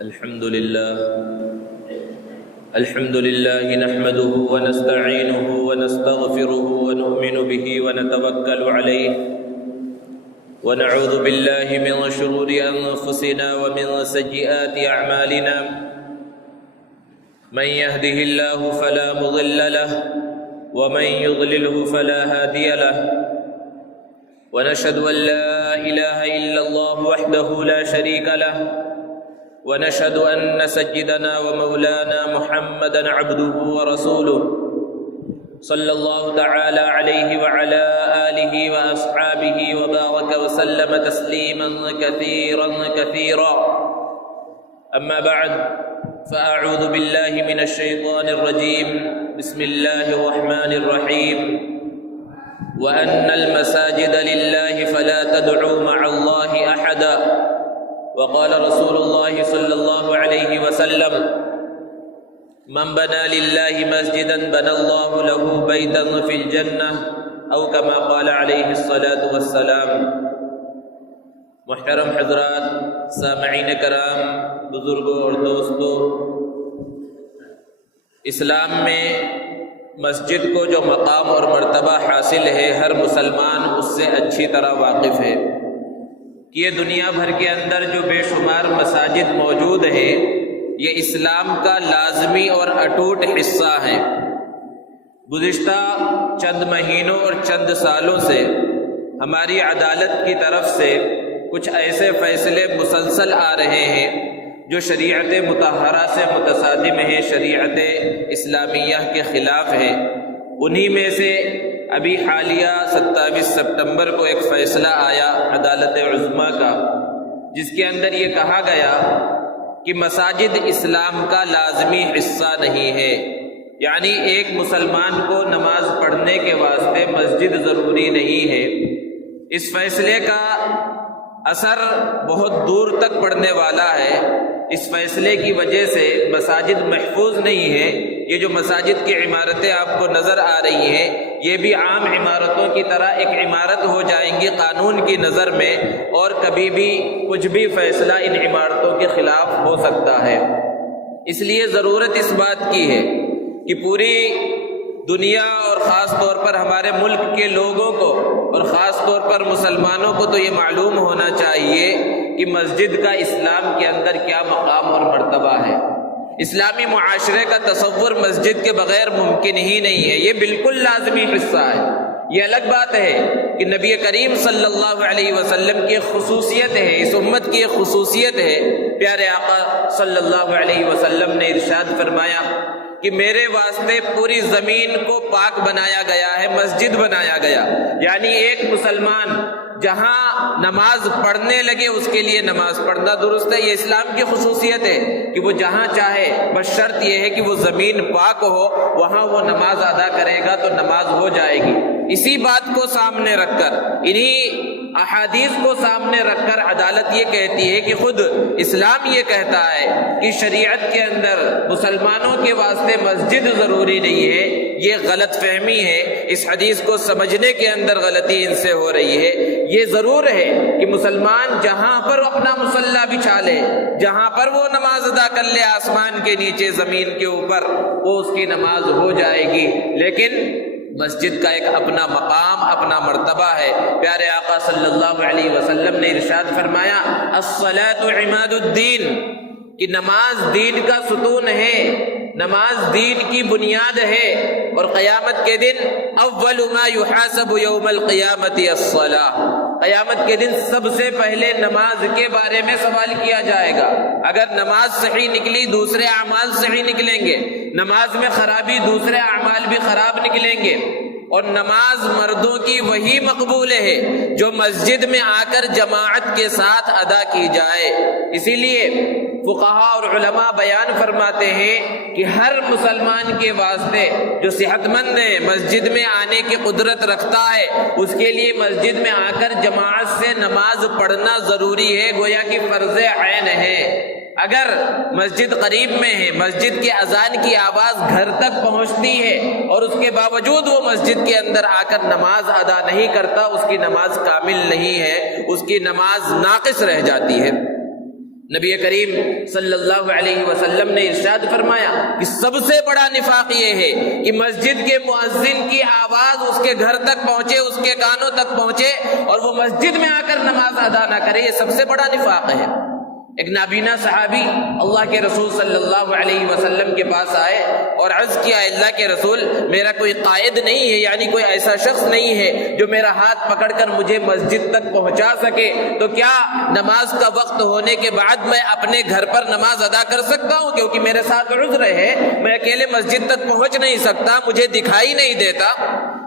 الحمد لله نحمده ونستعينه ونستغفره ونؤمن به ونتوكل عليه ونعوذ بالله من شرور أنفسنا ومن سيئات أعمالنا من يهده الله فلا مضل له ومن يضلله فلا هادي له ونشهد أن لا إله إلا الله وحده لا شريك له ونشهد أن سيدنا ومولانا محمدا عبده ورسوله صلى الله تعالى عليه وعلى آله وأصحابه وبارك وسلم تسليما كثيرا أما بعد فأعوذ بالله من الشيطان الرجيم بسم الله الرحمن الرحيم وأن المساجد لله فلا تدعوا مع الله أحدا وقال رسول الله صلى الله عليه وسلم من بنى لله مسجدا بنى الله له بيتا في الجنة أو كما قال عليه الصلاة والسلام۔ محترم حضرات، سامعین کرام، بزرگوں اور دوستوں، اسلام میں مسجد کو جو مقام اور مرتبہ حاصل ہے ہر مسلمان اس سے اچھی طرح واقف ہے کہ یہ دنیا بھر کے اندر جو بے شمار مساجد موجود ہیں یہ اسلام کا لازمی اور اٹوٹ حصہ ہیں۔ گزشتہ چند مہینوں اور چند سالوں سے ہماری عدالت کی طرف سے کچھ ایسے فیصلے مسلسل آ رہے ہیں جو شریعت مطہرہ سے متصادم ہیں، شریعت اسلامیہ کے خلاف ہے۔ انہی میں سے ابھی حالیہ 27 سپتمبر کو ایک فیصلہ آیا عدالت عظمیٰ کا، جس کے اندر یہ کہا گیا کہ مساجد اسلام کا لازمی حصہ نہیں ہے، یعنی ایک مسلمان کو نماز پڑھنے کے واسطے مسجد ضروری نہیں ہے۔ اس فیصلے کا اثر بہت دور تک پڑنے والا ہے۔ اس فیصلے کی وجہ سے مساجد محفوظ نہیں ہے۔ یہ جو مساجد کی عمارتیں آپ کو نظر آ رہی ہیں یہ بھی عام عمارتوں کی طرح ایک عمارت ہو جائیں گی قانون کی نظر میں، اور کبھی بھی کچھ بھی فیصلہ ان عمارتوں کے خلاف ہو سکتا ہے۔ اس لیے ضرورت اس بات کی ہے کہ پوری دنیا اور خاص طور پر ہمارے ملک کے لوگوں کو اور خاص طور پر مسلمانوں کو تو یہ معلوم ہونا چاہیے کہ مسجد کا اسلام کے اندر کیا مقام اور مرتبہ ہے۔ اسلامی معاشرے کا تصور مسجد کے بغیر ممکن ہی نہیں ہے، یہ بالکل لازمی حصہ ہے۔ یہ الگ بات ہے کہ نبی کریم صلی اللہ علیہ وسلم کی خصوصیت ہے، اس امت کی ایک خصوصیت ہے۔ پیارے آقا صلی اللہ علیہ وسلم نے ارشاد فرمایا کہ میرے واسطے پوری زمین کو پاک بنایا گیا ہے، مسجد بنایا گیا، یعنی ایک مسلمان جہاں نماز پڑھنے لگے اس کے لیے نماز پڑھنا درست ہے۔ یہ اسلام کی خصوصیت ہے کہ وہ جہاں چاہے، بس شرط یہ ہے کہ وہ زمین پاک ہو، وہاں وہ نماز ادا کرے گا تو نماز ہو جائے گی۔ اسی بات کو سامنے رکھ کر، انہی احادیث کو سامنے رکھ کر عدالت یہ کہتی ہے کہ خود اسلام یہ کہتا ہے کہ شریعت کے اندر مسلمانوں کے واسطے مسجد ضروری نہیں ہے۔ یہ غلط فہمی ہے، اس حدیث کو سمجھنے کے اندر غلطی ان سے ہو رہی ہے۔ یہ ضرور ہے کہ مسلمان جہاں پر اپنا مصلی بچھا لے، جہاں پر وہ نماز ادا کر لے، آسمان کے نیچے، زمین کے اوپر، وہ اس کی نماز ہو جائے گی، لیکن مسجد کا ایک اپنا مقام، اپنا مرتبہ ہے۔ پیارے آقا صلی اللہ علیہ وسلم نے ارشاد فرمایا الصلاۃ عماد الدین، کہ نماز دین کا ستون ہے، نماز دین کی بنیاد ہے، اور قیامت کے دن اول ما یحاسب یوم القیامت الصلاۃ، قیامت کے دن سب سے پہلے نماز کے بارے میں سوال کیا جائے گا۔ اگر نماز صحیح نکلی دوسرے اعمال صحیح نکلیں گے، نماز میں خرابی دوسرے اعمال بھی خراب نکلیں گے۔ اور نماز مردوں کی وہی مقبول ہے جو مسجد میں آ کر جماعت کے ساتھ ادا کی جائے۔ اسی لیے فقہاء اور علماء بیان فرماتے ہیں کہ ہر مسلمان کے واسطے جو صحت مند ہے، مسجد میں آنے کی قدرت رکھتا ہے، اس کے لیے مسجد میں آ کر جماعت سے نماز پڑھنا ضروری ہے، گویا کہ فرض عین ہے۔ اگر مسجد قریب میں ہے، مسجد کے اذان کی آواز گھر تک پہنچتی ہے اور اس کے باوجود وہ مسجد کے اندر آ کر نماز ادا نہیں کرتا، اس کی نماز کامل نہیں ہے، اس کی نماز ناقص رہ جاتی ہے۔ نبی کریم صلی اللہ علیہ وسلم نے ارشاد فرمایا کہ سب سے بڑا نفاق یہ ہے کہ مسجد کے مؤذن کی آواز اس کے گھر تک پہنچے، اس کے کانوں تک پہنچے اور وہ مسجد میں آ کر نماز ادا نہ کرے، یہ سب سے بڑا نفاق ہے۔ ایک نابینا صحابی اللہ کے رسول صلی اللہ علیہ وسلم کے پاس آئے اور عرض کیا، اللہ کے رسول، میرا کوئی قائد نہیں ہے، یعنی کوئی ایسا شخص نہیں ہے جو میرا ہاتھ پکڑ کر مجھے مسجد تک پہنچا سکے، تو کیا نماز کا وقت ہونے کے بعد میں اپنے گھر پر نماز ادا کر سکتا ہوں؟ کیونکہ میرے ساتھ عذر ہے، میں اکیلے مسجد تک پہنچ نہیں سکتا، مجھے دکھائی نہیں دیتا۔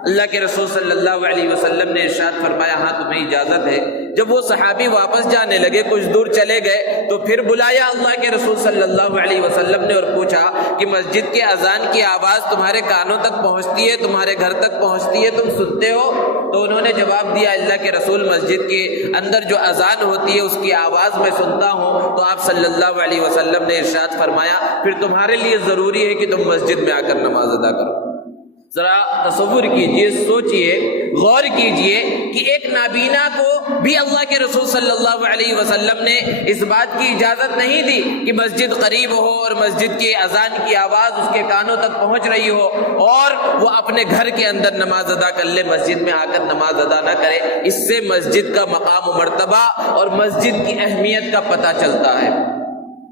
اللہ کے رسول صلی اللہ علیہ وسلم نے ارشاد فرمایا، ہاں تمہیں اجازت ہے۔ جب وہ صحابی واپس جانے لگے، کچھ دور چلے گئے، تو پھر بلایا اللہ کے رسول صلی اللہ علیہ وسلم نے اور پوچھا کہ مسجد کے اذان کی آواز تمہارے کانوں تک پہنچتی ہے، تمہارے گھر تک پہنچتی ہے، تم سنتے ہو؟ تو انہوں نے جواب دیا، اللہ کے رسول، مسجد کے اندر جو اذان ہوتی ہے اس کی آواز میں سنتا ہوں۔ تو آپ صلی اللہ علیہ وسلم نے ارشاد فرمایا، پھر تمہارے لیے ضروری ہے کہ تم مسجد میں آ کر نماز ادا کرو۔ ذرا تصور کیجئے، سوچئے، غور کیجئے کہ ایک نابینا کو بھی اللہ کے رسول صلی اللہ علیہ وسلم نے اس بات کی اجازت نہیں دی کہ مسجد قریب ہو اور مسجد کی اذان کی آواز اس کے کانوں تک پہنچ رہی ہو اور وہ اپنے گھر کے اندر نماز ادا کر لے، مسجد میں آ کر نماز ادا نہ کرے۔ اس سے مسجد کا مقام و مرتبہ اور مسجد کی اہمیت کا پتہ چلتا ہے۔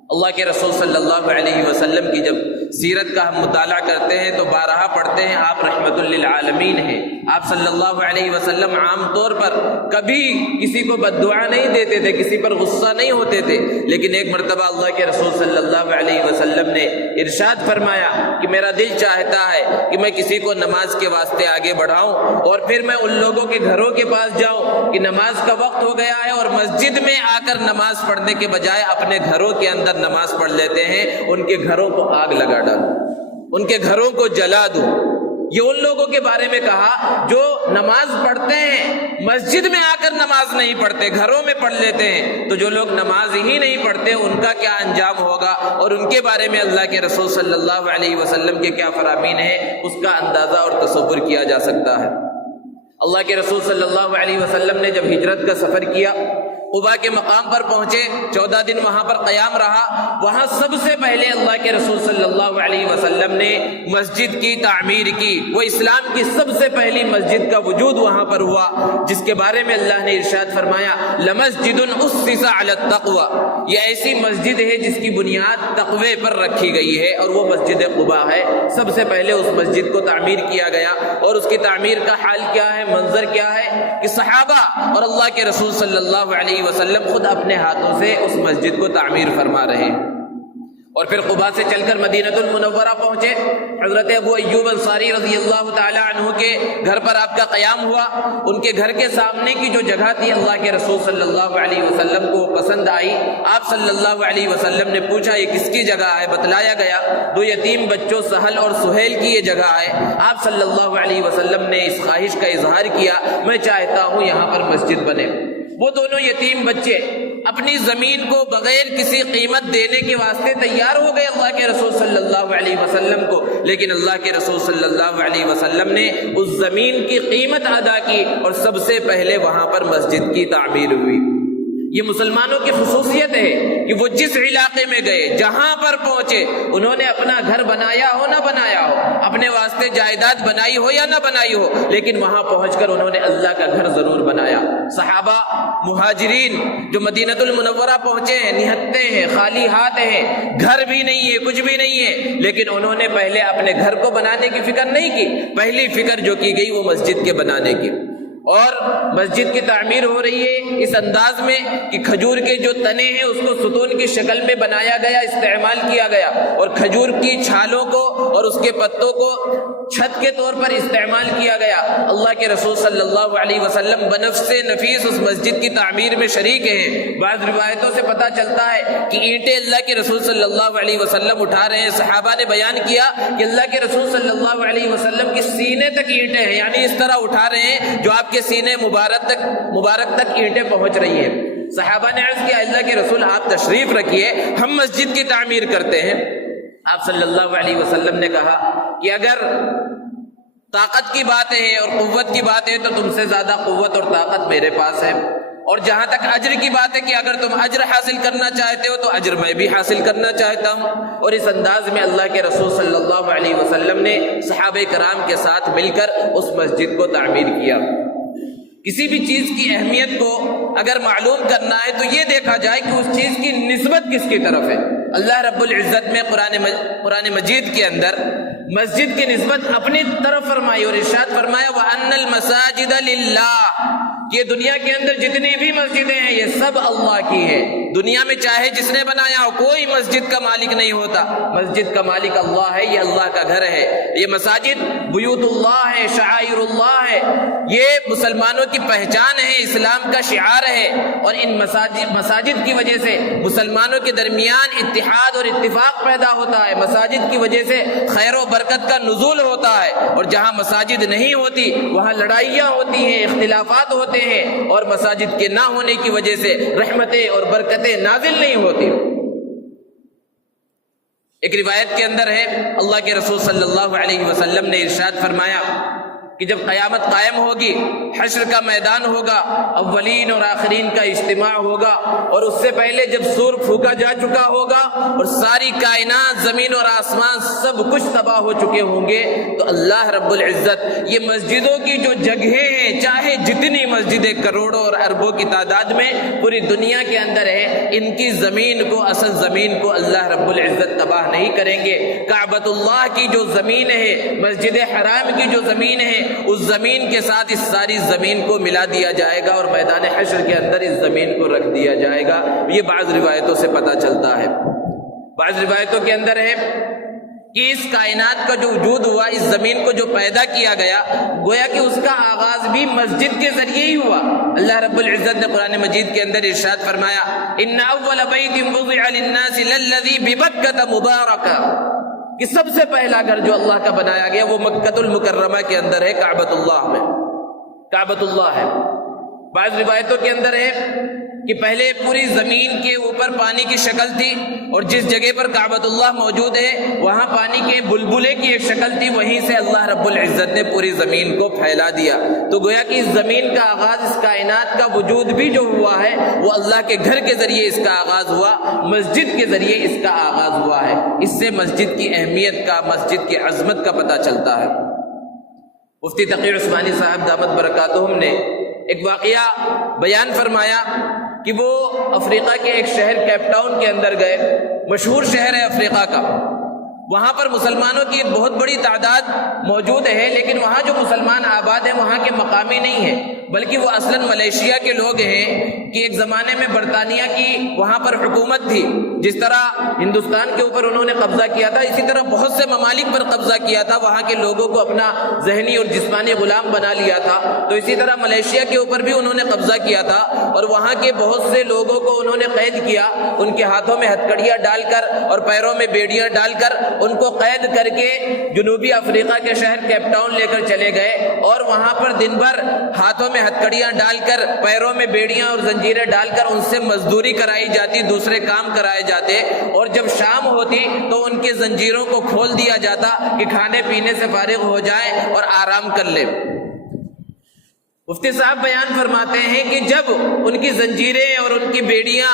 اللہ کے رسول صلی اللہ علیہ وسلم کی جب سیرت کا ہم مطالعہ کرتے ہیں تو بارہا پڑھتے ہیں آپ رحمت للعالمین ہیں۔ آپ صلی اللہ علیہ وسلم عام طور پر کبھی کسی کو بد دعا نہیں دیتے تھے، کسی پر غصہ نہیں ہوتے تھے، لیکن ایک مرتبہ اللہ کے رسول صلی اللہ علیہ وسلم نے ارشاد فرمایا کہ میرا دل چاہتا ہے کہ میں کسی کو نماز کے واسطے آگے بڑھاؤں اور پھر میں ان لوگوں کے گھروں کے پاس جاؤں کہ نماز کا وقت ہو گیا ہے اور مسجد میں آ کر نماز پڑھنے کے بجائے اپنے گھروں کے اندر نماز پڑھ لیتے ہیں، ان کے گھروں کو آگ لگا ڈالو، ان کے گھروں کو جلا دو۔ یہ ان لوگوں کے بارے میں کہا جو نماز پڑھتے ہیں، مسجد میں آ کر نماز نہیں پڑھتے، گھروں میں پڑھ لیتے ہیں۔ تو جو لوگ نماز ہی نہیں پڑھتے ان کا کیا انجام ہوگا، اور ان کے بارے میں اللہ کے رسول صلی اللہ علیہ وسلم کے کیا فرامین ہیں، اس کا اندازہ اور تصور کیا جا سکتا ہے۔ اللہ کے رسول صلی اللہ علیہ وسلم نے جب ہجرت کا سفر کیا، قباء کے مقام پر پہنچے، 14 دن وہاں پر قیام رہا۔ وہاں سب سے پہلے اللہ کے رسول صلی اللہ علیہ وسلم نے مسجد کی تعمیر کی۔ وہ اسلام کی سب سے پہلی مسجد کا وجود وہاں پر ہوا، جس کے بارے میں اللہ نے ارشاد فرمایا، لَمَسْجِدٌ أُسِّسَ عَلَى التَّقْوَى، یہ ایسی مسجد ہے جس کی بنیاد تقوی پر رکھی گئی ہے، اور وہ مسجد قباء ہے۔ سب سے پہلے اس مسجد کو تعمیر کیا گیا، اور اس کی تعمیر کا حال کیا ہے، منظر کیا ہے کہ صحابہ اور اللہ کے رسول صلی اللہ علیہ وسلم خود اپنے ہاتھوں سے اس مسجد کو تعمیر فرما رہے ہیں۔ اور پھر قباء سے چل کر مدینہ المنورہ پہنچے، حضرت ابو ایوب انصاری رضی اللہ تعالی عنہ کے گھر پر آپ کا قیام ہوا۔ ان کے گھر کے سامنے کی جو جگہ تھی اللہ کے رسول صلی اللہ علیہ وسلم کو پسند آئی۔ آپ صلی اللہ علیہ وسلم نے پوچھا یہ کس کی جگہ ہے؟ بتلایا گیا 2 یتیم بچوں سہل اور سہیل کی یہ جگہ ہے۔ آپ صلی اللہ علیہ وسلم نے اس خواہش کا اظہار کیا، میں چاہتا ہوں یہاں پر مسجد بنے۔ وہ دونوں یتیم بچے اپنی زمین کو بغیر کسی قیمت دینے کے واسطے تیار ہو گئے اللہ کے رسول صلی اللہ علیہ وسلم کو، لیکن اللہ کے رسول صلی اللہ علیہ وسلم نے اس زمین کی قیمت ادا کی اور سب سے پہلے وہاں پر مسجد کی تعمیر ہوئی۔ یہ مسلمانوں کی خصوصیت ہے کہ وہ جس علاقے میں گئے، جہاں پر پہنچے، انہوں نے اپنا گھر بنایا ہو نہ بنایا ہو، اپنے واسطے جائیداد بنائی ہو یا نہ بنائی ہو، لیکن وہاں پہنچ کر انہوں نے اللہ کا گھر ضرور بنایا۔ صحابہ مہاجرین جو مدینہ المنورہ پہنچے ہیں، نہتے ہیں، خالی ہاتھ ہیں، گھر بھی نہیں ہے، کچھ بھی نہیں ہے، لیکن انہوں نے پہلے اپنے گھر کو بنانے کی فکر نہیں کی۔ پہلی فکر جو کی گئی وہ مسجد کے بنانے کی، اور مسجد کی تعمیر ہو رہی ہے اس انداز میں کہ کھجور کے جو تنے ہیں اس کو ستون کی شکل میں بنایا گیا، استعمال کیا گیا، اور کھجور کی چھالوں کو اور اس کے پتوں کو چھت کے طور پر استعمال کیا گیا۔ اللہ کے رسول صلی اللہ علیہ وسلم بنفس نفیس اس مسجد کی تعمیر میں شریک ہیں۔ بعض روایتوں سے پتہ چلتا ہے کہ اینٹیں اللہ کے رسول صلی اللہ علیہ وسلم اٹھا رہے ہیں۔ صحابہ نے بیان کیا کہ اللہ کے رسول صلی اللہ علیہ وسلم کی سینے تک اینٹیں ہیں، یعنی اس طرح اٹھا رہے ہیں جو آپ کے سینے مبارک تک اینٹیں پہنچ رہی ہیں۔ صحابہ نے عرض کیا اللہ کے رسول آپ تشریف رکھیے، ہم مسجد کی تعمیر کرتے ہیں۔ آپ صلی اللہ علیہ وسلم نے کہا کہ اگر طاقت کی بات ہے اور قوت کی بات ہے تو تم سے زیادہ قوت اور طاقت میرے پاس ہے، اور جہاں تک اجر کی بات ہے کہ اگر تم اجر حاصل کرنا چاہتے ہو تو اجر میں بھی حاصل کرنا چاہتا ہوں۔ اور اس انداز میں اللہ کے رسول صلی اللہ علیہ وسلم نے صحابہ کرام کے ساتھ مل کر اس مسجد کو تعمیر کیا۔ کسی بھی چیز کی اہمیت کو اگر معلوم کرنا ہے تو یہ دیکھا جائے کہ اس چیز کی نسبت کس کی طرف ہے۔ اللہ رب العزت میں قرآن مجید کے اندر مسجد کی نسبت اپنی طرف فرمائی اور ارشاد فرمایا وَأَنَّ الْمَسَاجِدَ لِلَّهِ، یہ دنیا کے اندر جتنی بھی مسجدیں ہیں یہ سب اللہ کی ہے۔ دنیا میں چاہے جس نے بنایا ہو کوئی مسجد کا مالک نہیں ہوتا، مسجد کا مالک اللہ ہے، یہ اللہ کا گھر ہے۔ یہ مساجد بیوت اللہ ہے، شعائر اللہ ہے، یہ مسلمانوں کی پہچان ہے، اسلام کا شعار ہے، اور ان مساجد کی وجہ سے مسلمانوں کے درمیان اتحاد اور اتفاق پیدا ہوتا ہے، مساجد کی وجہ سے خیر و برکت کا نزول ہوتا ہے، اور جہاں مساجد نہیں ہوتی وہاں لڑائیاں ہوتی ہیں، اختلافات ہوتے ہیں، اور مساجد کے نہ ہونے کی وجہ سے رحمتیں اور برکتیں نازل نہیں ہوتی۔ ایک روایت کے اندر ہے اللہ کے رسول صلی اللہ علیہ وسلم نے ارشاد فرمایا کہ جب قیامت قائم ہوگی، حشر کا میدان ہوگا، اولین اور آخرین کا اجتماع ہوگا، اور اس سے پہلے جب سور پھونکا جا چکا ہوگا اور ساری کائنات زمین اور آسمان سب کچھ تباہ ہو چکے ہوں گے، تو اللہ رب العزت یہ مسجدوں کی جو جگہیں ہیں، چاہے جتنی مسجدیں کروڑوں اور اربوں کی تعداد میں پوری دنیا کے اندر ہے، ان کی زمین کو، اصل زمین کو اللہ رب العزت تباہ نہیں کریں گے۔ کعبۃ اللہ کی جو زمین ہے، مسجد حرام کی جو زمین ہے، اس زمین کے ساتھ اس ساری زمین کو ملا دیا جائے گا اور میدان حشر کے اندر اس زمین کو رکھ دیا جائے گا۔ یہ بعض روایتوں سے پتہ چلتا ہے۔ بعض روایتوں کے اندر ہے کہ اس کائنات کا جو وجود ہوا، اس زمین کو جو پیدا کیا گیا، گویا کہ اس کا آغاز بھی مسجد کے ذریعے ہی ہوا۔ اللہ رب العزت نے قرآن مجید کے اندر ارشاد فرمایا ان اول بیت وضع للناس للذی ببکۃ مبارکہ، کہ سب سے پہلا گھر جو اللہ کا بنایا گیا وہ مکۃ المکرمہ کے اندر ہے، کعبۃ اللہ میں، کعبۃ اللہ ہے۔ بعض روایتوں کے اندر ہے کہ پہلے پوری زمین کے اوپر پانی کی شکل تھی، اور جس جگہ پر کعبۃ اللہ موجود ہے وہاں پانی کے بلبلے کی ایک شکل تھی، وہیں سے اللہ رب العزت نے پوری زمین کو پھیلا دیا۔ تو گویا کہ اس زمین کا آغاز، اس کائنات کا وجود بھی جو ہوا ہے وہ اللہ کے گھر کے ذریعے اس کا آغاز ہوا، مسجد کے ذریعے اس کا آغاز ہوا ہے۔ اس سے مسجد کی اہمیت کا، مسجد کی عظمت کا پتہ چلتا ہے۔ مفتی تقی عثمانی صاحب دامت برکاتہم نے ایک واقعہ بیان فرمایا کہ وہ افریقہ کے ایک شہر کیپ ٹاؤن کے اندر گئے، مشہور شہر ہے افریقہ کا۔ وہاں پر مسلمانوں کی ایک بہت بڑی تعداد موجود ہے، لیکن وہاں جو مسلمان آباد ہیں وہاں کے مقامی نہیں ہیں، بلکہ وہ اصلاً ملیشیا کے لوگ ہیں کہ ایک زمانے میں برطانیہ کی وہاں پر حکومت تھی۔ جس طرح ہندوستان کے اوپر انہوں نے قبضہ کیا تھا، اسی طرح بہت سے ممالک پر قبضہ کیا تھا، وہاں کے لوگوں کو اپنا ذہنی اور جسمانی غلام بنا لیا تھا۔ تو اسی طرح ملیشیا کے اوپر بھی انہوں نے قبضہ کیا تھا، اور وہاں کے بہت سے لوگوں کو انہوں نے قید کیا، ان کے ہاتھوں میں ہتھکڑیاں ڈال کر اور پیروں میں بیڑیاں ڈال کر ان کو قید کر کے جنوبی افریقہ کے شہر کیپ ٹاؤن لے کر چلے گئے، اور وہاں پر دن بھر ہاتھوں میں ہتھکڑیاں ڈال کر، پیروں میں بیڑیاں اور زنجیریں ڈال کر ان سے مزدوری کرائی جاتی، دوسرے کام کرائے جاتے، اور جب شام ہوتی تو ان کے زنجیروں کو کھول دیا جاتا کہ کھانے پینے سے فارغ ہو جائے اور آرام کر لے۔ مفتی صاحب بیان فرماتے ہیں کہ جب ان کی زنجیریں اور ان کی بیڑیاں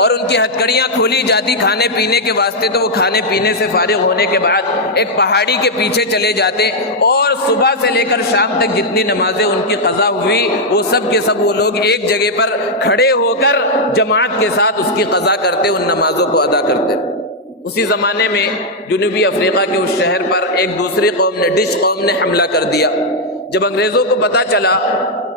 اور ان کی ہتھکڑیاں کھولی جاتی کھانے پینے کے واسطے، تو وہ کھانے پینے سے فارغ ہونے کے بعد ایک پہاڑی کے پیچھے چلے جاتے، اور صبح سے لے کر شام تک جتنی نمازیں ان کی قضا ہوئی وہ سب کے سب وہ لوگ ایک جگہ پر کھڑے ہو کر جماعت کے ساتھ اس کی قضا کرتے، ان نمازوں کو ادا کرتے۔ اسی زمانے میں جنوبی افریقہ کے اس شہر پر ایک دوسری قوم نے، ڈچ قوم نے حملہ کر دیا۔ جب انگریزوں کو پتہ چلا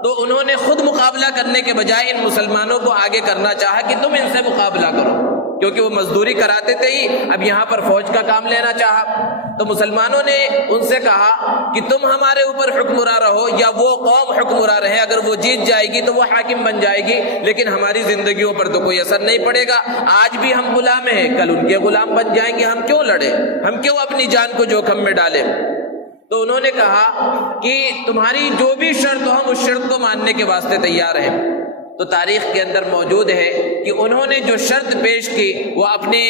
تو انہوں نے خود مقابلہ کرنے کے بجائے ان مسلمانوں کو آگے کرنا چاہا کہ تم ان سے مقابلہ کرو، کیونکہ وہ مزدوری کراتے تھے ہی، اب یہاں پر فوج کا کام لینا چاہا۔ تو مسلمانوں نے ان سے کہا کہ تم ہمارے اوپر حکمراں رہو یا وہ قوم حکمراں رہے، اگر وہ جیت جائے گی تو وہ حاکم بن جائے گی، لیکن ہماری زندگیوں پر تو کوئی اثر نہیں پڑے گا۔ آج بھی ہم غلام ہیں، کل ان کے غلام بن جائیں گے، ہم کیوں لڑیں، ہم کیوں اپنی جان کو جوخم میں ڈالیں؟ تو انہوں نے کہا کہ تمہاری جو بھی شرط ہو ہم اس شرط کو ماننے کے واسطے تیار ہیں۔ تو تاریخ کے اندر موجود ہے کہ انہوں نے جو شرط پیش کی وہ اپنے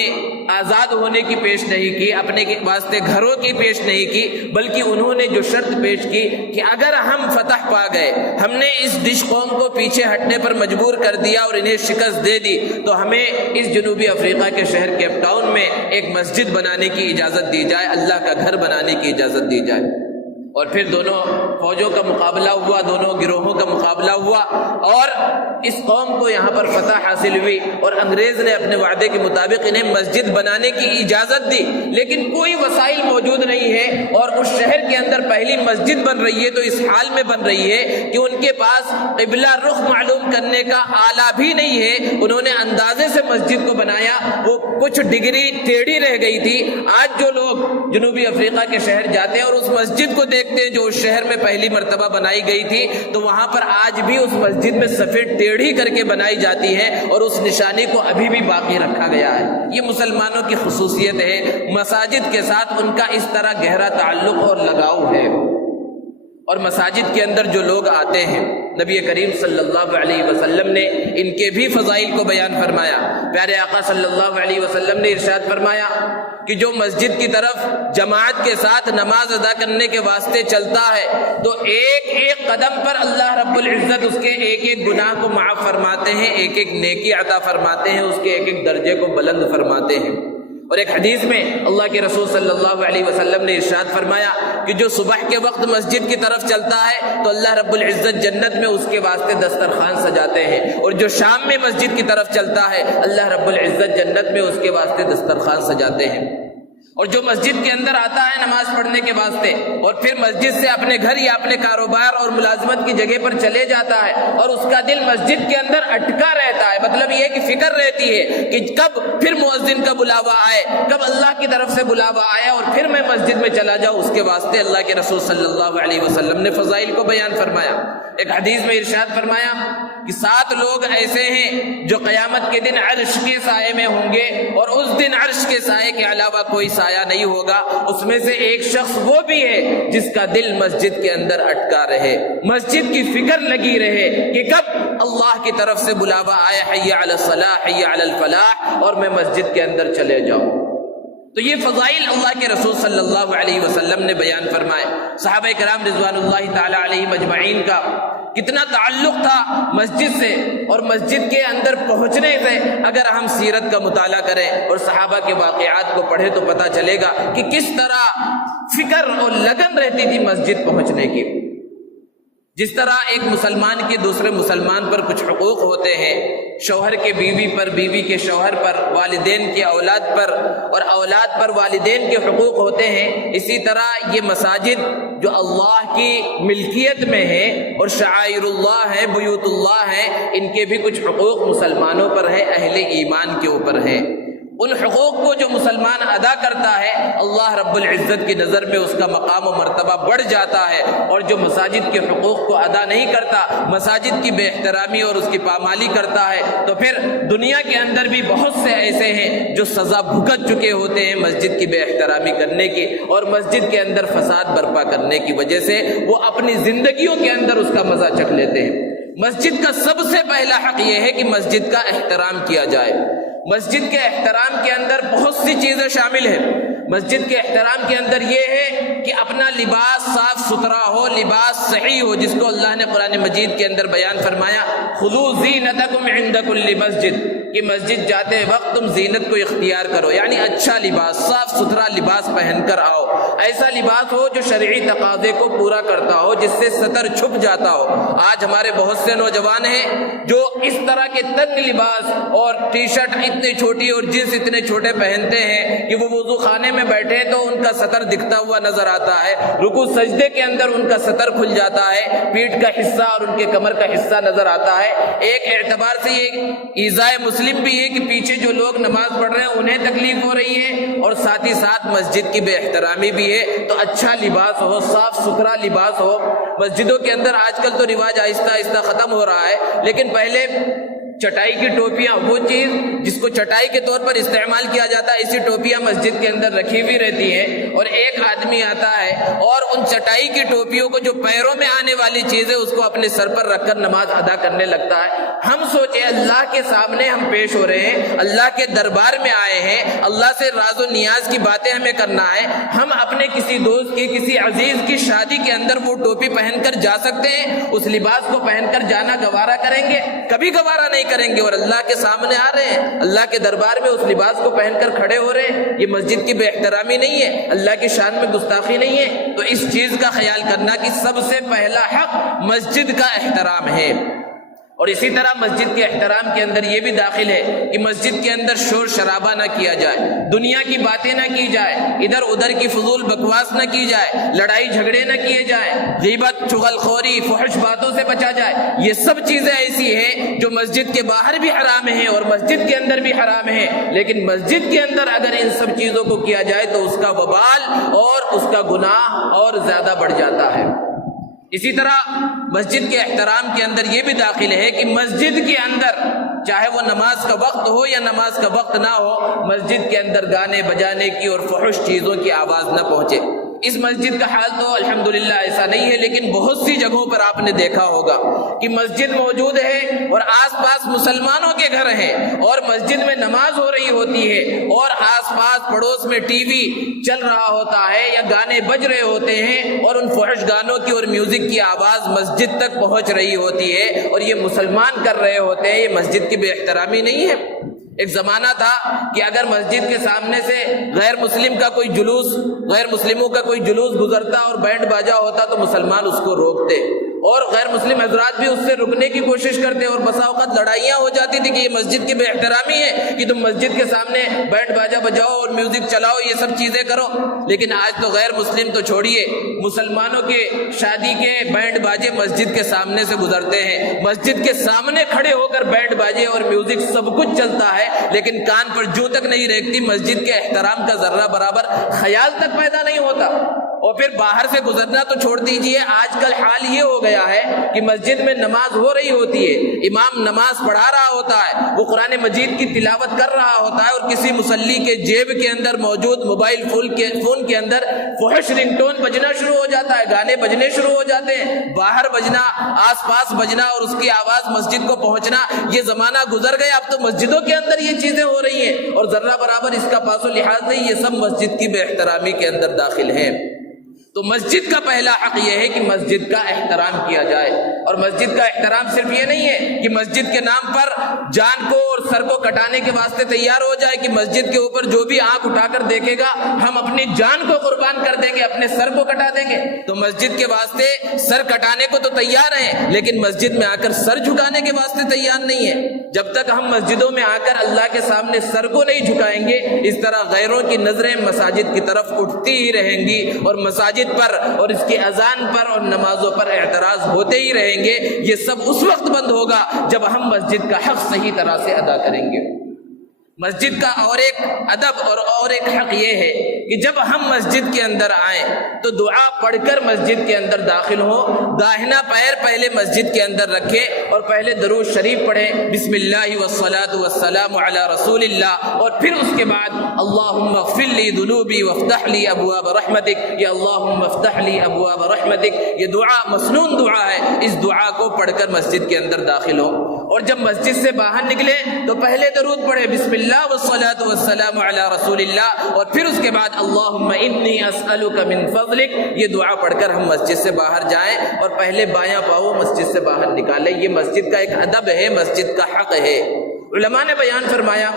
آزاد ہونے کی پیش نہیں کی، اپنے واسطے گھروں کی پیش نہیں کی، بلکہ انہوں نے جو شرط پیش کی کہ اگر ہم فتح پا گئے، ہم نے اس دش قوم کو پیچھے ہٹنے پر مجبور کر دیا اور انہیں شکست دے دی، تو ہمیں اس جنوبی افریقہ کے شہر کیپ ٹاؤن میں ایک مسجد بنانے کی اجازت دی جائے، اللہ کا گھر بنانے کی اجازت دی جائے۔ اور پھر دونوں فوجوں کا مقابلہ ہوا، دونوں گروہوں کا مقابلہ ہوا اور اس قوم کو یہاں پر فتح حاصل ہوئی، اور انگریز نے اپنے وعدے کے مطابق انہیں مسجد بنانے کی اجازت دی، لیکن کوئی وسائل موجود نہیں ہے، اور اس شہر کے اندر پہلی مسجد بن رہی ہے تو اس حال میں بن رہی ہے کہ ان کے پاس قبلہ رخ معلوم کرنے کا آلہ بھی نہیں ہے۔ انہوں نے اندازے سے مسجد کو بنایا، وہ کچھ ڈگری ٹیڑھی رہ گئی تھی۔ آج جو لوگ جنوبی افریقہ کے شہر جاتے ہیں اور اس مسجد کو دیکھتے ہیں جو اس شہر میں پہلی مرتبہ بنائی گئی تھی، تو وہاں پر آج بھی اس مسجد میں صفیں ٹیڑھی کر کے بنائی جاتی ہے اور اس نشانی کو ابھی بھی باقی رکھا گیا ہے۔ یہ مسلمانوں کی خصوصیت ہے، مساجد کے ساتھ ان کا اس طرح گہرا تعلق اور لگاؤ ہے۔ اور مساجد کے اندر جو لوگ آتے ہیں، نبی کریم صلی اللہ علیہ وسلم نے ان کے بھی فضائل کو بیان فرمایا۔ پیارے آقا صلی اللہ علیہ وسلم نے ارشاد فرمایا کہ جو مسجد کی طرف جماعت کے ساتھ نماز ادا کرنے کے واسطے چلتا ہے تو ایک ایک قدم پر اللہ رب العزت اس کے ایک ایک گناہ کو معاف فرماتے ہیں، ایک ایک نیکی عطا فرماتے ہیں، اس کے ایک ایک درجے کو بلند فرماتے ہیں۔ اور ایک حدیث میں اللہ کے رسول صلی اللہ علیہ وسلم نے ارشاد فرمایا کہ جو صبح کے وقت مسجد کی طرف چلتا ہے تو اللہ رب العزت جنت میں اس کے واسطے دسترخوان سجاتے ہیں، اور جو شام میں مسجد کی طرف چلتا ہے اللہ رب العزت جنت میں اس کے واسطے دسترخوان سجاتے ہیں۔ اور جو مسجد کے اندر آتا ہے نماز پڑھنے کے واسطے اور پھر مسجد سے اپنے گھر یا اپنے کاروبار اور ملازمت کی جگہ پر چلے جاتا ہے اور اس کا دل مسجد کے اندر اٹکا رہتا ہے، مطلب یہ کہ فکر رہتی ہے کہ کب پھر مؤذن کا بلاوا آئے، کب اللہ کی طرف سے بلاوا آئے اور پھر میں مسجد میں چلا جاؤں، اس کے واسطے اللہ کے رسول صلی اللہ علیہ وسلم نے فضائل کو بیان فرمایا۔ ایک حدیث میں ارشاد فرمایا کہ 7 لوگ ایسے ہیں جو قیامت کے دن عرش کے سائے میں ہوں گے، اور اس دن عرش کے سائے کے علاوہ کوئی سایہ نہیں ہوگا۔ اس میں سے ایک شخص وہ بھی ہے جس کا دل مسجد کے اندر اٹکا رہے، مسجد کی فکر لگی رہے کہ کب اللہ کی طرف سے بلاوا آئے، حی علی الصلاح حی علی الفلاح، اور میں مسجد کے اندر چلے جاؤں۔ تو یہ فضائل اللہ کے رسول صلی اللہ علیہ وسلم نے بیان فرمائے۔ صحابہ کرام رضوان اللہ تعالی علیہم اجمعین کا کتنا تعلق تھا مسجد سے، اور مسجد کے اندر پہنچنے سے اگر ہم سیرت کا مطالعہ کریں اور صحابہ کے واقعات کو پڑھیں تو پتہ چلے گا کہ کس طرح فکر اور لگن رہتی تھی مسجد پہنچنے کی۔ جس طرح ایک مسلمان کے دوسرے مسلمان پر کچھ حقوق ہوتے ہیں، شوہر کے بیوی پر، بیوی کے شوہر پر، والدین کے اولاد پر، اور اولاد پر والدین کے حقوق ہوتے ہیں، اسی طرح یہ مساجد جو اللہ کی ملکیت میں ہے اور شعائر اللہ ہے، بیوت اللہ ہے، ان کے بھی کچھ حقوق مسلمانوں پر ہے، اہل ایمان کے اوپر ہے۔ ان حقوق کو جو مسلمان ادا کرتا ہے اللہ رب العزت کی نظر میں اس کا مقام و مرتبہ بڑھ جاتا ہے، اور جو مساجد کے حقوق کو ادا نہیں کرتا، مساجد کی بے احترامی اور اس کی پامالی کرتا ہے، تو پھر دنیا کے اندر بھی بہت سے ایسے ہیں جو سزا بھگت چکے ہوتے ہیں مسجد کی بے احترامی کرنے کی اور مسجد کے اندر فساد برپا کرنے کی وجہ سے وہ اپنی زندگیوں کے اندر اس کا مزہ چکھ لیتے ہیں۔ مسجد کا سب سے پہلا حق یہ ہے کہ مسجد کا احترام کیا جائے۔ مسجد کے احترام کے اندر بہت سی چیزیں شامل ہیں۔ مسجد کے احترام کے اندر یہ ہے کہ اپنا لباس صاف ستھرا ہو، لباس صحیح ہو، جس کو اللہ نے قرآن مجید کے اندر بیان فرمایا، خذوا زینتکم عند کل مسجد، کہ مسجد جاتے وقت تم زینت کو اختیار کرو، یعنی اچھا لباس، صاف ستھرا لباس پہن کر آؤ، ایسا لباس ہو جو شرعی تقاضے کو پورا کرتا ہو، جس سے ستر چھپ جاتا ہو۔ آج ہمارے بہت سے نوجوان ہیں جو اس طرح کے تنگ لباس اور ٹی شرٹ اتنی چھوٹی اور جینس اتنے چھوٹے پہنتے ہیں کہ وہ وضو خانے میں بیٹھے تو ان کا ستر دکھتا ہوا نظر آتا ہے، رکوع سجدے کے اندر ان کا ستر کھل جاتا ہے، پیٹھ کا حصہ اور ان کے کمر کا حصہ نظر آتا ہے۔ ایک اعتبار سے یہ ایذائے مسلم بھی ہے کہ پیچھے جو لوگ نماز پڑھ رہے ہیں انہیں تکلیف ہو رہی ہے، اور ساتھ ہی ساتھ مسجد کی بے احترامی بھی ہے۔ تو اچھا لباس ہو، صاف ستھرا لباس ہو۔ مسجدوں کے اندر آج کل تو رواج آہستہ آہستہ ختم ہو رہا ہے، لیکن پہلے چٹائی کی ٹوپیاں، وہ چیز جس کو چٹائی کے طور پر استعمال کیا جاتا ہے، اسی ٹوپیاں مسجد کے اندر رکھی ہوئی رہتی ہیں، اور ایک آدمی آتا ہے اور ان چٹائی کی ٹوپیوں کو جو پیروں میں آنے والی چیز ہے اس کو اپنے سر پر رکھ کر نماز ادا کرنے لگتا ہے۔ ہم سوچیں اللہ کے سامنے ہم پیش ہو رہے ہیں، اللہ کے دربار میں آئے ہیں، اللہ سے راز و نیاز کی باتیں ہمیں کرنا ہے، ہم اپنے کسی دوست کی، کسی عزیز کی شادی کے اندر وہ ٹوپی پہن کر جا سکتے ہیں؟ اس لباس کو پہن کر جانا گوارا کریں گے؟ کبھی گوارا نہیں کریں گے۔ اور اللہ کے سامنے آ رہے ہیں، اللہ کے دربار میں اس لباس کو پہن کر کھڑے ہو رہے ہیں، یہ مسجد کی بے احترامی نہیں ہے، اللہ کی شان میں گستاخی نہیں ہے؟ تو اس چیز کا خیال کرنا کہ سب سے پہلا حق مسجد کا احترام ہے۔ اور اسی طرح مسجد کے احترام کے اندر یہ بھی داخل ہے کہ مسجد کے اندر شور شرابہ نہ کیا جائے، دنیا کی باتیں نہ کی جائے، ادھر ادھر کی فضول بکواس نہ کی جائے، لڑائی جھگڑے نہ کیے جائیں، غیبت، چغل خوری، فحش باتوں سے بچا جائے۔ یہ سب چیزیں ایسی ہیں جو مسجد کے باہر بھی حرام ہیں اور مسجد کے اندر بھی حرام ہیں، لیکن مسجد کے اندر اگر ان سب چیزوں کو کیا جائے تو اس کا وبال اور اس کا گناہ اور زیادہ بڑھ جاتا ہے۔ اسی طرح مسجد کے احترام کے اندر یہ بھی داخل ہے کہ مسجد کے اندر چاہے وہ نماز کا وقت ہو یا نماز کا وقت نہ ہو، مسجد کے اندر گانے بجانے کی اور فحش چیزوں کی آواز نہ پہنچے۔ اس مسجد کا حال تو الحمدللہ ایسا نہیں ہے، لیکن بہت سی جگہوں پر آپ نے دیکھا ہوگا کہ مسجد موجود ہے اور آس پاس مسلمانوں کے گھر ہیں اور مسجد میں نماز ہو رہی ہوتی ہے اور آس پاس پڑوس میں ٹی وی چل رہا ہوتا ہے یا گانے بج رہے ہوتے ہیں اور ان فحش گانوں کی اور میوزک کی آواز مسجد تک پہنچ رہی ہوتی ہے اور یہ مسلمان کر رہے ہوتے ہیں۔ یہ مسجد کی بے احترامی نہیں ہے؟ ایک زمانہ تھا کہ اگر مسجد کے سامنے سے غیر مسلم کا کوئی جلوس، غیر مسلموں کا کوئی جلوس گزرتا اور بینڈ باجا ہوتا تو مسلمان اس کو روکتے اور غیر مسلم حضرات بھی اس سے رکنے کی کوشش کرتے اور بسا اوقات لڑائیاں ہو جاتی تھی کہ یہ مسجد کی بے احترامی ہے کہ تم مسجد کے سامنے بینڈ باجا بجاؤ اور میوزک چلاؤ، یہ سب چیزیں کرو۔ لیکن آج تو غیر مسلم تو چھوڑیے، مسلمانوں کے شادی کے بینڈ باجے مسجد کے سامنے سے گزرتے ہیں، مسجد کے سامنے کھڑے ہو کر بینڈ باجے اور میوزک سب کچھ چلتا ہے، لیکن کان پر جوں تک نہیں ریکتی، مسجد کے احترام کا ذرہ برابر خیال تک پیدا نہیں ہوتا۔ اور پھر باہر سے گزرنا تو چھوڑ دیجئے، آج کل حال یہ ہو گیا ہے کہ مسجد میں نماز ہو رہی ہوتی ہے، امام نماز پڑھا رہا ہوتا ہے، وہ قرآن مجید کی تلاوت کر رہا ہوتا ہے اور کسی مصلی کے جیب کے اندر موجود موبائل فون کے اندر فحش رنگ ٹون بجنا شروع ہو جاتا ہے، گانے بجنے شروع ہو جاتے ہیں، باہر بجنا، آس پاس بجنا اور اس کی آواز مسجد کو پہنچنا۔ یہ زمانہ گزر گیا، اب تو مسجدوں کے اندر یہ چیزیں ہو رہی ہیں اور ذرہ برابر اس کا پاس و لحاظ نہیں، یہ سب مسجد کی بے احترامی کے اندر داخل ہیں۔ تو مسجد کا پہلا حق یہ ہے کہ مسجد کا احترام کیا جائے، اور مسجد کا احترام صرف یہ نہیں ہے کہ مسجد کے نام پر جان کو اور سر کو کٹانے کے واسطے تیار ہو جائے کہ مسجد کے اوپر جو بھی آنکھ اٹھا کر دیکھے گا ہم اپنی جان کو قربان کر دیں گے، اپنے سر کو کٹا دیں گے۔ تو مسجد کے واسطے سر کٹانے کو تو تیار ہیں، لیکن مسجد میں آ کر سر جھکانے کے واسطے تیار نہیں ہے۔ جب تک ہم مسجدوں میں آ کر اللہ کے سامنے سر کو نہیں جھکائیں گے، اس طرح غیروں کی نظریں مساجد کی طرف اٹھتی ہی رہیں گی اور مساجد پر اور اس کی اذان پر اور نمازوں پر اعتراض ہوتے ہی رہیں گے۔ یہ سب اس وقت بند ہوگا جب ہم مسجد کا حق صحیح طرح سے ادا کریں گے۔ مسجد کا اور ایک ادب اور ایک حق یہ ہے کہ جب ہم مسجد کے اندر آئیں تو دعا پڑھ کر مسجد کے اندر داخل ہوں، داہنا پیر پہلے مسجد کے اندر رکھیں اور پہلے درود شریف پڑھیں، بسم اللہ والصلاۃ والسلام علی رسول اللہ، اور پھر اس کے بعد اللہم اغفر لی ذنوبی وافتح لی ابواب رحمتک، یا اللہم افتح لی ابواب رحمتک، یہ دعا مسنون دعا ہے، اس دعا کو پڑھ کر مسجد کے اندر داخل ہوں۔ اور جب مسجد سے باہر نکلے تو پہلے درود پڑھے، بسم اللہ والصلاۃ والسلام علی رسول اللہ، اور پھر اس کے بعد اللہم انی اسألک من فضلک، یہ دعا پڑھ کر ہم مسجد سے باہر جائیں اور پہلے بایاں پاؤں مسجد سے باہر نکالیں۔ یہ مسجد کا ایک ادب ہے، مسجد کا حق ہے۔ علماء نے بیان فرمایا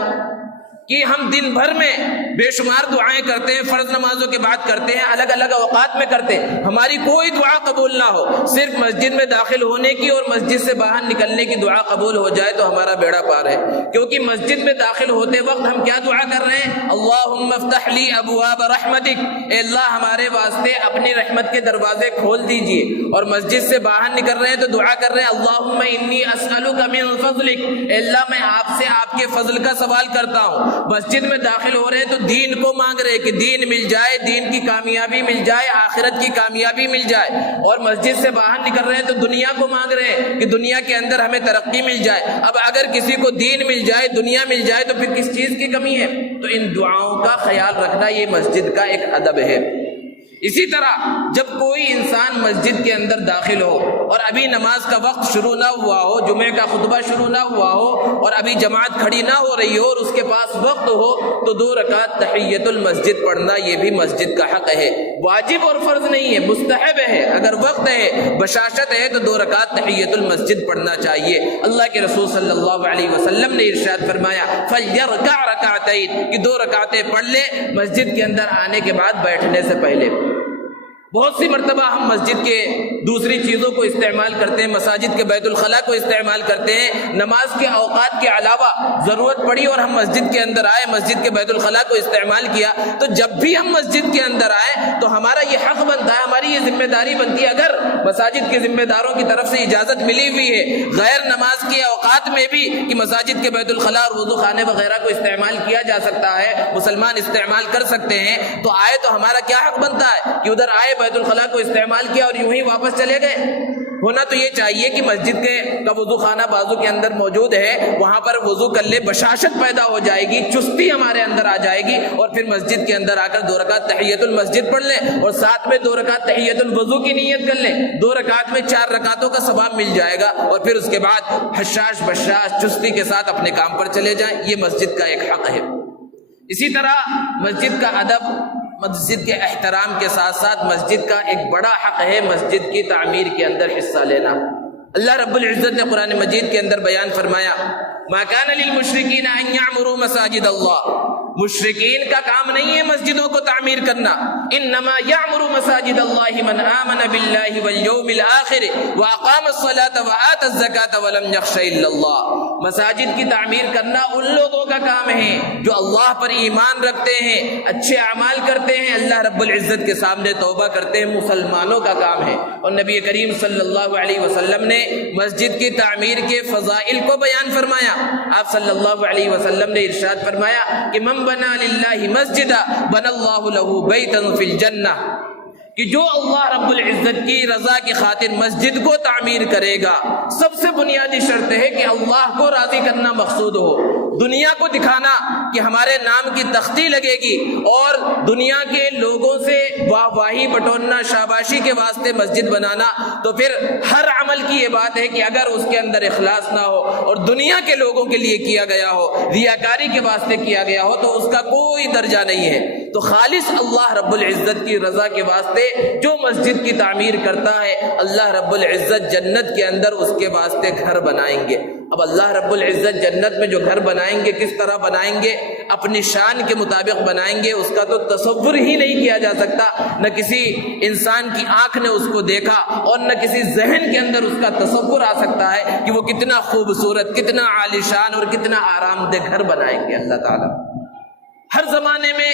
کہ ہم دن بھر میں بے شمار دعائیں کرتے ہیں، فرض نمازوں کے بعد کرتے ہیں، الگ الگ اوقات میں کرتے ہیں، ہماری کوئی دعا قبول نہ ہو، صرف مسجد میں داخل ہونے کی اور مسجد سے باہر نکلنے کی دعا قبول ہو جائے تو ہمارا بیڑا پار ہے۔ کیونکہ مسجد میں داخل ہوتے وقت ہم کیا دعا کر رہے ہیں؟ اللہم افتح لی ابواب رحمتک، اے اللہ ہمارے واسطے اپنی رحمت کے دروازے کھول دیجئے، اور مسجد سے باہر نکل رہے ہیں تو دعا کر رہے ہیں اللہم انی اسألک من فضلک، اے اللہ میں آپ سے آپ کے فضل کا سوال کرتا ہوں، مسجد میں داخل ہو رہے ہیں تو دین کو مانگ رہے کہ دین مل جائے، دین کی کامیابی مل جائے، آخرت کی کامیابی مل جائے، اور مسجد سے باہر نکل رہے ہیں تو دنیا کو مانگ رہے ہیں کہ دنیا کے اندر ہمیں ترقی مل جائے۔ اب اگر کسی کو دین مل جائے، دنیا مل جائے تو پھر کس چیز کی کمی ہے؟ تو ان دعاؤں کا خیال رکھنا یہ مسجد کا ایک ادب ہے۔ اسی طرح جب کوئی انسان مسجد کے اندر داخل ہو اور ابھی نماز کا وقت شروع نہ ہوا ہو، جمعے کا خطبہ شروع نہ ہوا ہو اور ابھی جماعت کھڑی نہ ہو رہی ہو اور اس کے پاس وقت ہو، تو 2 رکعت تحیۃ المسجد پڑھنا یہ بھی مسجد کا حق ہے، واجب اور فرض نہیں ہے، مستحب ہے۔ اگر وقت ہے، بشاشت ہے تو 2 رکعت تحیۃ المسجد پڑھنا چاہیے۔ اللہ کے رسول صلی اللہ علیہ وسلم نے ارشاد فرمایا فَلْيَرْكَعْ رَكَعْتَيْنِ کہ 2 رکعتیں پڑھ لے مسجد کے اندر آنے کے بعد، بیٹھنے سے پہلے۔ بہت سی مرتبہ ہم مسجد کے دوسری چیزوں کو استعمال کرتے ہیں، مساجد کے بیت الخلاء کو استعمال کرتے ہیں، نماز کے اوقات کے علاوہ ضرورت پڑی اور ہم مسجد کے اندر آئے، مسجد کے بیت الخلاء کو استعمال کیا۔ تو جب بھی ہم مسجد کے اندر آئے تو ہمارا یہ حق بنتا ہے، ہماری یہ ذمہ داری بنتی ہے، اگر مساجد کے ذمہ داروں کی طرف سے اجازت ملی ہوئی ہے غیر نماز کے اوقات میں بھی کہ مساجد کے بیت الخلاء اور وضو خانے وغیرہ کو استعمال کیا جا سکتا ہے، مسلمان استعمال کر سکتے ہیں، تو آئے تو ہمارا کیا حق بنتا ہے کہ ادھر آئے، بیت الخلاء کو استعمال کیا اور یوں ہی واپس چلے گئے۔ ہونا تو یہ چاہیے کہ مسجد کا وضو خانہ بازو کے اندر موجود ہے، وہاں پر وضو کر لے، بشاشت پیدا ہو جائے گی، چستی ہمارے اندر آ جائے گی، اور پھر مسجد کے اندر آ کر 2 رکعت تحیۃ المسجد پڑھ لیں اور ساتھ میں 2 رکعت تحیۃ الوضو کی نیت کر لیں۔ 2 رکعت میں 4 رکعتوں کا ثواب مل جائے گا، اور پھر اس کے بعد حشاش بشاش چستی کے ساتھ اپنے کام پر چلے جائیں۔ یہ مسجد کا ایک حق ہے۔ اسی طرح مسجد کا ادب، مسجد کے احترام کے ساتھ ساتھ مسجد کا ایک بڑا حق ہے مسجد کی تعمیر کے اندر حصہ لینا۔ اللہ رب العزت نے قرآن مجید کے اندر بیان فرمایا ما کان للمشرکین ان یعمروا مساجد اللہ، مشرکین کا کام نہیں ہے مسجدوں کو تعمیر کرنا، انما یعمر مساجد اللہ من آمن باللہ والیوم الآخر واقام الصلاة وآت الزکاة ولم یخش الا اللہ۔ مساجد کی تعمیر کرنا ان لوگوں کا کام ہے جو اللہ پر ایمان رکھتے ہیں، اچھے اعمال کرتے ہیں، اللہ رب العزت کے سامنے توبہ کرتے ہیں، مسلمانوں کا کام ہے۔ اور نبی کریم صلی اللہ علیہ وسلم نے مسجد کی تعمیر کے فضائل کو بیان فرمایا۔ آپ صلی اللہ علیہ وسلم نے ارشاد فرمایا کہ من بنا للہ مسجدا بنا اللہ له بیتا فی الجنہ، کہ جو اللہ رب العزت کی رضا کی خاطر مسجد کو تعمیر کرے گا، سب سے بنیادی شرط ہے کہ اللہ کو راضی کرنا مقصود ہو، دنیا کو دکھانا کہ ہمارے نام کی تختی لگے گی اور دنیا کے لوگوں سے واہ واہی بٹورنا، شاباشی کے واسطے مسجد بنانا، تو پھر ہر عمل کی یہ بات ہے کہ اگر اس کے اندر اخلاص نہ ہو اور دنیا کے لوگوں کے لیے کیا گیا ہو، ریاکاری کے واسطے کیا گیا ہو، تو اس کا کوئی درجہ نہیں ہے۔ تو خالص اللہ رب العزت کی رضا کے واسطے جو مسجد کی تعمیر کرتا ہے، اللہ رب العزت جنت کے اندر اس کے واسطے گھر بنائیں گے۔ اب اللہ رب العزت جنت میں جو گھر بنائیں گے کس طرح بنائیں گے؟ اپنی شان کے مطابق بنائیں گے، اس کا تو تصور ہی نہیں کیا جا سکتا، نہ کسی انسان کی آنکھ نے اس کو دیکھا اور نہ کسی ذہن کے اندر اس کا تصور آ سکتا ہے کہ وہ کتنا خوبصورت، کتنا عالیشان اور کتنا آرام دہ گھر بنائیں گے اللہ تعالیٰ۔ ہر زمانے میں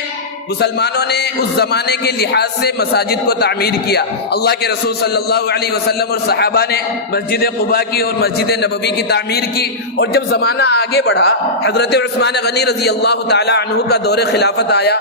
مسلمانوں نے اس زمانے کے لحاظ سے مساجد کو تعمیر کیا۔ اللہ کے رسول صلی اللہ علیہ وسلم اور صحابہ نے مسجد قباء کی اور مسجد نبوی کی تعمیر کی، اور جب زمانہ آگے بڑھا، حضرت عثمان غنی رضی اللہ تعالی عنہ کا دور خلافت آیا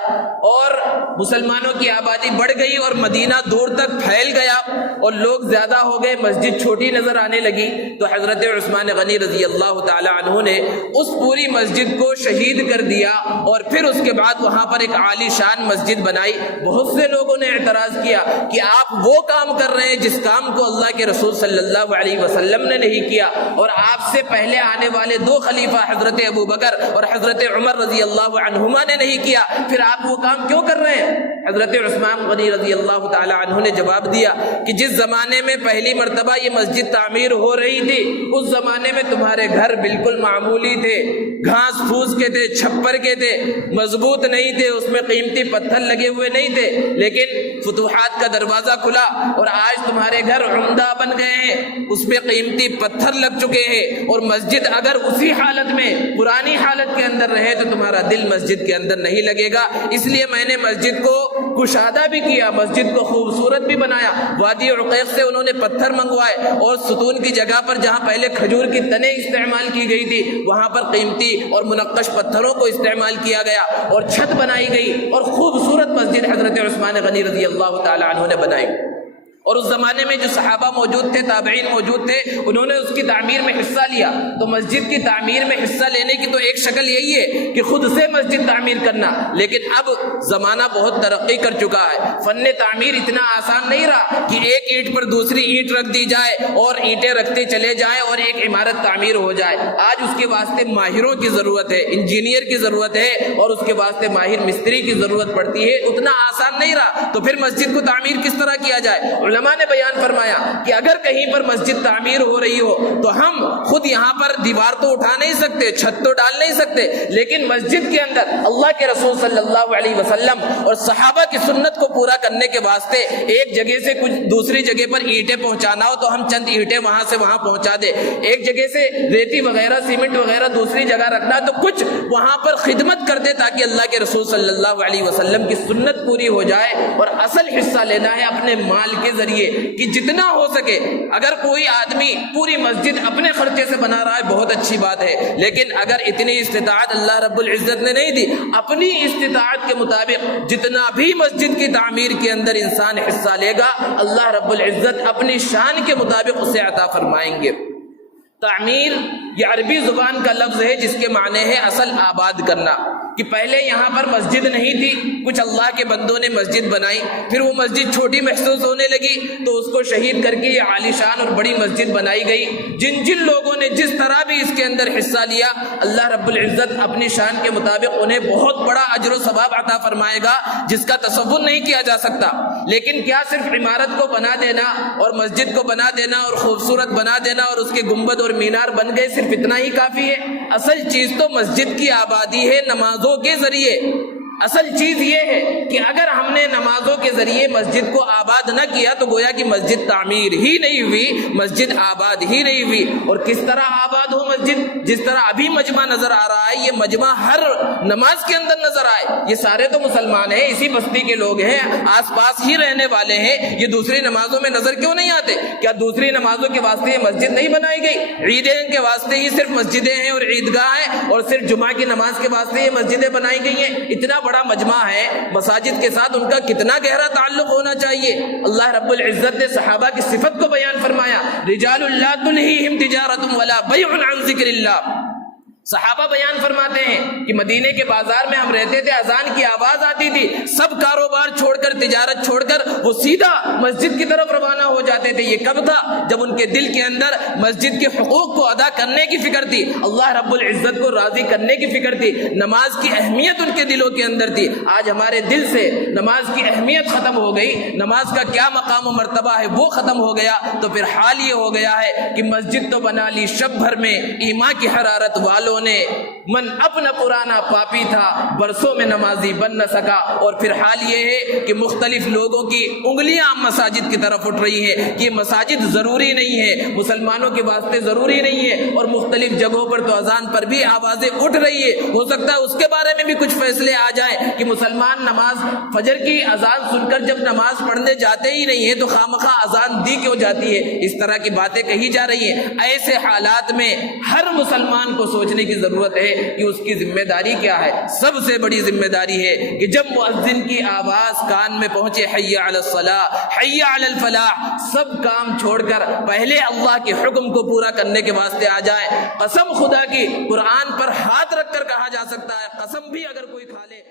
اور مسلمانوں کی آبادی بڑھ گئی اور مدینہ دور تک پھیل گیا اور لوگ زیادہ ہو گئے، مسجد چھوٹی نظر آنے لگی، تو حضرت عثمان غنی رضی اللہ تعالی عنہ نے اس پوری مسجد کو شہید کر دیا اور پھر اس کے بعد وہاں پر ایک عالی شان مسجد بنائی۔ بہت سے لوگوں نے اعتراض کیا کہ آپ وہ کام کر رہے ہیں جس کام کو اللہ کے رسول صلی اللہ علیہ وسلم نے نہیں کیا، اور آپ سے پہلے آنے والے 2 خلیفہ حضرت ابو بکر اور حضرت عمر رضی اللہ عنہما نے نہیں کیا، پھر آپ وہ کام کیوں کر رہے ہیں؟ حضرت عثمان غنی رضی اللہ تعالی عنہ نے جواب دیا کہ جس زمانے میں پہلی مرتبہ یہ مسجد تعمیر ہو رہی تھی، اس زمانے میں تمہارے گھر بالکل معمولی تھے، گھاس پھوس کے تھے، چھپر کے تھے، مضبوط نہیں تھے، اس میں قیمتی پتھر لگے ہوئے نہیں تھے، لیکن فتوحات کا دروازہ کھلا اور آج تمہارے گھر عمدہ بن گئے ہیں، اس پہ قیمتی پتھر لگ چکے ہیں، اور مسجد اگر اسی حالت میں پرانی حالت کے اندر رہے تو تمہارا دل مسجد کے اندر نہیں لگے گا۔ اس لیے میں نے مسجد کو کشادہ بھی کیا، مسجد کو خوبصورت بھی بنایا۔ وادی عقیق سے انہوں نے پتھر منگوائے اور ستون کی جگہ پر جہاں پہلے کھجور کی تنیں استعمال کی گئی تھی وہاں پر قیمتی اور منقش پتھروں کو استعمال کیا گیا اور چھت بنائی گئی اور خوبصورت مسجد حضرت عثمان غنی رضی اللہ تعالی عنہ نے بنائی۔ اور اس زمانے میں جو صحابہ موجود تھے، تابعین موجود تھے، انہوں نے اس کی تعمیر میں حصہ لیا۔ تو مسجد کی تعمیر میں حصہ لینے کی تو ایک شکل یہی ہے کہ خود سے مسجد تعمیر کرنا، لیکن اب زمانہ بہت ترقی کر چکا ہے، فن تعمیر اتنا آسان نہیں رہا کہ ایک اینٹ پر دوسری اینٹ رکھ دی جائے اور اینٹیں رکھتے چلے جائیں اور ایک عمارت تعمیر ہو جائے۔ آج اس کے واسطے ماہروں کی ضرورت ہے، انجینئر کی ضرورت ہے، اور اس کے واسطے ماہر مستری کی ضرورت پڑتی ہے، اتنا آسان نہیں رہا۔ تو پھر مسجد کو تعمیر کس طرح کیا جائے؟ علماء نے بیان فرمایا کہ اگر کہیں پر مسجد تعمیر ہو رہی ہو تو ہم خود یہاں پر دیوار تو اٹھا نہیں سکتے، چھت تو ڈال نہیں سکتے، لیکن مسجد کے اندر اللہ کے رسول صلی اللہ علیہ وسلم اور صحابہ کی سنت کو پورا کرنے کے واسطے ایک جگہ سے کچھ دوسری جگہ پر اینٹیں پہنچانا ہو تو ہم چند اینٹیں وہاں سے وہاں پہنچا دیں، ایک جگہ سے ریتی وغیرہ سیمنٹ وغیرہ دوسری جگہ رکھنا تو کچھ وہاں پر خدمت کر دے تاکہ اللہ کے رسول صلی اللہ علیہ وسلم کی سنت پوری ہو جائے۔ اور اصل حصہ لینا ہے اپنے مال کے ذریعے کہ جتنا ہو سکے۔ اگر کوئی آدمی پوری مسجد اپنے خرچے سے بنا رہا ہے بہت اچھی بات ہے، لیکن اگر اتنی استطاعت اللہ رب العزت نے نہیں دی، اپنی استطاعت کے مطابق جتنا بھی مسجد کی تعمیر کے اندر انسان حصہ لے گا اللہ رب العزت اپنی شان کے مطابق اسے عطا فرمائیں گے۔ تعمیر یہ عربی زبان کا لفظ ہے جس کے معنی ہے اصل آباد کرنا، کہ پہلے یہاں پر مسجد نہیں تھی، کچھ اللہ کے بندوں نے مسجد بنائی، پھر وہ مسجد چھوٹی محسوس ہونے لگی تو اس کو شہید کر کے یہ عالی شان اور بڑی مسجد بنائی گئی۔ جن جن لوگوں نے جس طرح بھی اس کے اندر حصہ لیا اللہ رب العزت اپنی شان کے مطابق انہیں بہت بڑا اجر و ثواب عطا فرمائے گا جس کا تصور نہیں کیا جا سکتا۔ لیکن کیا صرف عمارت کو بنا دینا اور مسجد کو بنا دینا اور خوبصورت بنا دینا اور اس کے گنبد اور مینار بن گئے صرف اتنا ہی کافی ہے؟ اصل چیز تو مسجد کی آبادی ہے نمازوں کے ذریعے۔ اصل چیز یہ ہے کہ اگر ہم نے نمازوں کے ذریعے مسجد کو آباد نہ کیا تو گویا کہ مسجد تعمیر ہی نہیں ہوئی، مسجد آباد ہی نہیں ہوئی۔ اور کس طرح آباد ہو مسجد؟ جس طرح ابھی مجمع نظر آ رہا ہے، یہ مجمع ہر نماز کے اندر نظر آئے۔ یہ سارے تو مسلمان ہیں، اسی بستی کے لوگ ہیں، آس پاس ہی رہنے والے ہیں، یہ دوسری نمازوں میں نظر کیوں نہیں آتے؟ کیا دوسری نمازوں کے واسطے یہ مسجد نہیں بنائی گئی؟ عیدین کے واسطے ہی صرف مسجدیں ہیں اور عیدگاہ ہیں، اور صرف جمعہ کی نماز کے واسطے یہ مسجدیں بنائی گئی ہیں؟ اتنا بڑا مجمع ہے، مساجد کے ساتھ ان کا کتنا گہرا تعلق ہونا چاہیے۔ اللہ رب العزت نے صحابہ کی صفت کو بیان فرمایا، رجال لا تلہیہم تجارۃ ولا بیع عن ذکر اللہ۔ صحابہ بیان فرماتے ہیں کہ مدینے کے بازار میں ہم رہتے تھے، اذان کی آواز آتی تھی، سب کاروبار چھوڑ کر تجارت چھوڑ کر وہ سیدھا مسجد کی طرف روانہ ہو جاتے تھے۔ یہ کب تھا؟ جب ان کے دل کے اندر مسجد کے حقوق کو ادا کرنے کی فکر تھی، اللہ رب العزت کو راضی کرنے کی فکر تھی، نماز کی اہمیت ان کے دلوں کے اندر تھی۔ آج ہمارے دل سے نماز کی اہمیت ختم ہو گئی، نماز کا کیا مقام و مرتبہ ہے وہ ختم ہو گیا، تو پھر حال یہ ہو گیا ہے کہ مسجد تو بنا لی شب بھر میں، ایمان کی حرارت والوں نے، من اپنا پرانا پاپی تھا برسوں میں نمازی بن نہ سکا۔ اور پھر حال یہ ہے کہ مختلف لوگوں کی انگلیاں مساجد کی طرف اٹھ رہی ہیں کہ یہ مساجد ضروری نہیں ہے، مسلمانوں کے واسطے ضروری نہیں ہے، اور مختلف جگہوں پر تو اذان پر بھی آوازیں اٹھ رہی ہے۔ ہو سکتا ہے اس کے بارے میں بھی کچھ فیصلے آ جائیں کہ مسلمان نماز فجر کی اذان سن کر جب نماز پڑھنے جاتے ہی نہیں ہیں تو خامخواہ اذان دی کیوں جاتی ہے؟ اس طرح کی باتیں کہی جا رہی ہیں۔ ایسے حالات میں ہر مسلمان کو سوچنے کی ضرورت ہے کہ اس کی ذمہ داری کیا ہے۔ سب سے بڑی ذمہ داری ہے کہ جب مؤذن کی آواز کان میں پہنچے، حی علی الصلاۃ حی علی الفلاح، سب کام چھوڑ کر پہلے اللہ کے حکم کو پورا کرنے کے واسطے آ جائے۔ قسم خدا کی قرآن پر ہاتھ رکھ کر کہا جا سکتا ہے، قسم بھی اگر کوئی کھا لے